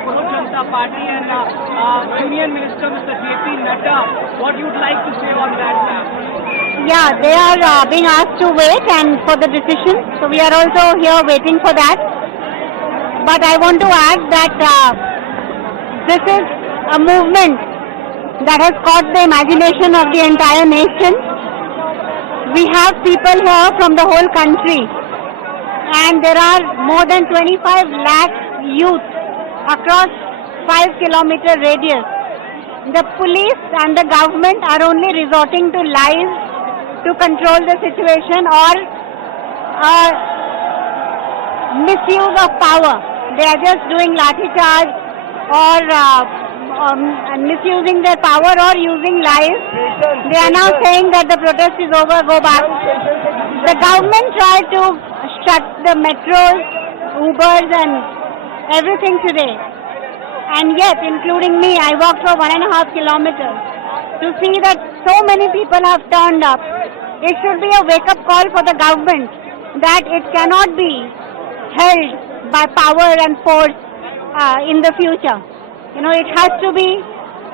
Bahut Janata Party and Union Minister Mr. J.P. Nadda. What you'd like to say on that? Yeah, they are being asked to wait and for the decision. So we are also here waiting for that. But I want to add that this is a movement that has caught the imagination of the entire nation. We have people here from the whole country, and there are more than 25 lakh youth across 5-kilometer radius. The police and the government are only resorting to lies to control the situation or misuse of power. They are just doing lathi charge or misusing their power or using lies. They are now saying that the protest is over, go back. The government tried to shut the metros, Ubers and everything today. And yet, including me, I walked for 1.5 kilometers to see that so many people have turned up. It should be a wake-up call for the government that it cannot be held by power and force in the future. You know, it has to be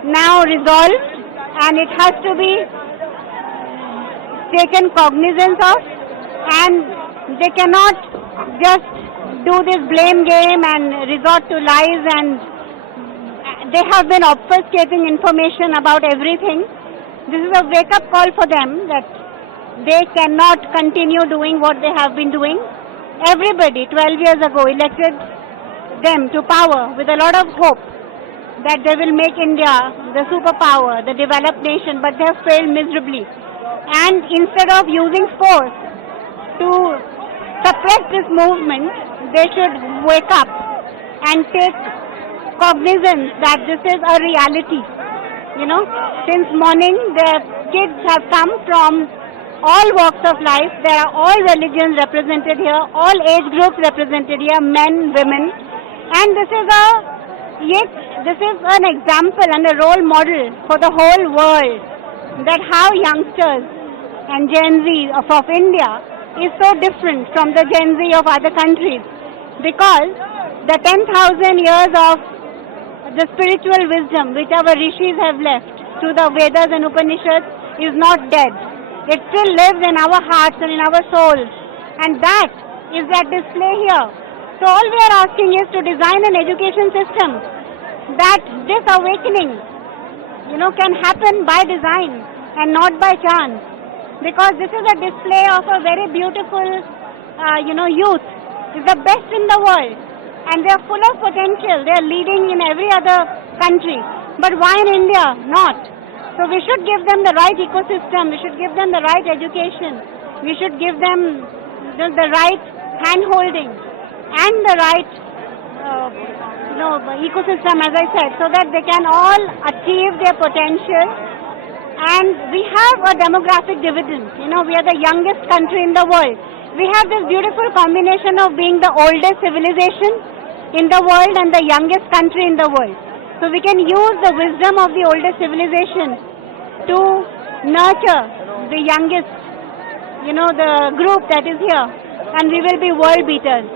now resolved and it has to be taken cognizance of, and they cannot just do this blame game and resort to lies, and they have been obfuscating information about everything. This is a wake-up call for them that they cannot continue doing what they have been doing. Everybody 12 years ago elected them to power with a lot of hope that they will make India the superpower, the developed nation, but they have failed miserably. And instead of using force to suppress this movement, they should wake up and take cognizance that this is a reality. You know, since morning the kids have come from all walks of life. There are all religions represented here, all age groups represented here, men, women, and this is an example and a role model for the whole world that how youngsters and Gen Z of India is so different from the Gen Z of other countries, because the 10,000 years of the spiritual wisdom which our rishis have left through the Vedas and Upanishads is not dead. It still lives in our hearts and in our souls, and that is at display here. So all we are asking is to design an education system that this awakening, you know, can happen by design and not by chance, because this is a display of a very beautiful, youth. It's the best in the world, and they are full of potential. They are leading in every other country, but why in India not? So we should give them the right ecosystem, we should give them the right education, we should give them the right hand-holding and the right ecosystem, as I said, so that they can all achieve their potential. And we have a demographic dividend. You know, we are the youngest country in the world. We have this beautiful combination of being the oldest civilization in the world and the youngest country in the world. So we can use the wisdom of the oldest civilization to nurture the youngest, the group that is here, and we will be world beaters.